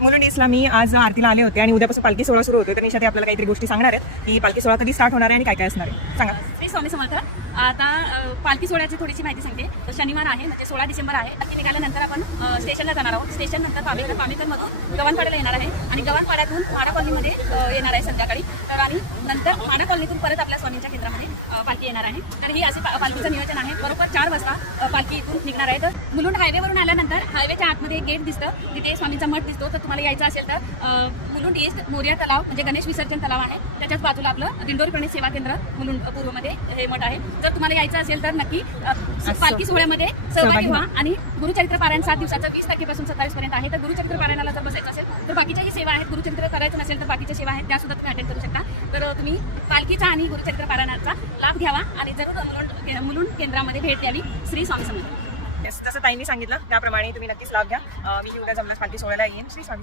मुलुंड ईस्टला मी आज आरतीला आले होते आणि उद्यापासून पालखी सोहळा सुरू होतोय. तर निशा ते आपल्याला काहीतरी गोष्टी सांगणार आहेत की पालखी सोहळा कधी स्टार्ट होणार आहे आणि काय काय असणार आहे. सांगा. श्री स्वामी समर्थ. आता पालखी सोहळ्याची थोडीशी माहिती सांगते. शनिवार आहे, म्हणजे 16 डिसेंबर आहे. पालखी निघाल्यानंतर आपण स्टेशनला जाणार आहोत. स्टेशन नंतर पामेकरमधून गव्हाणपाड्याला येणार आहे आणि गव्हाणपाड्यातून माडा कॉलनीमध्ये येणार आहे संध्याकाळी. तर आणि नंतर माडा कॉलनीतून परत आपल्या स्वामींच्या केंद्रामध्ये पालखी येणार आहे. तर ही असे पालखीचं नियोजन आहे. बरोबर 4 वाजता पालखी इथून निघणार आहे. तर मुलुंड हायवेवरून आल्यानंतर हायवेच्या आतमध्ये एक गेट दिसतं, तिथे स्वामींचा मठ दिसतो. तर तुम्हाला यायचं असेल तर मुलुंड ईस्ट मोरिया तलाव म्हणजे गणेश विसर्जन तलाव आहे, त्याच्याच बाजूला आपलं दिंडोरी गणेश सेवा केंद्र मुलुंड पूर्वमध्ये हे मठ आहे. जर तुम्हाला यायचं असेल तर नक्की पालखी सोहळ्यामध्ये सहभागी व्हा. आणि गुरुचरित्र पारायण 7 दिवसाचं 20 तारखेपासून 27 पर्यंत आहे. तर गुरुचरित्र पारायणाला जर बसायचं असेल तर बाकीच्याही सेवा आहेत. गुरुचरित्र करायचं नसेल तर बाकीच्या सेवा आहेत, त्या सुद्धा तुम्ही अटेंड करू शकता. तर तुम्ही पालखीचा आणि गुरुचरित्र पारायणाचा लाभ घ्यावा आणि जरूर मुलुंड केंद्रामध्ये भेट द्यावी. श्री स्वामी समर्थ. जसं ताईंनी सांगितलं त्याप्रमाणे तुम्ही नक्कीच लाभ घ्या. मी उद्या जमल्यास पालखी सोहळ्याला येईन. श्री स्वामी.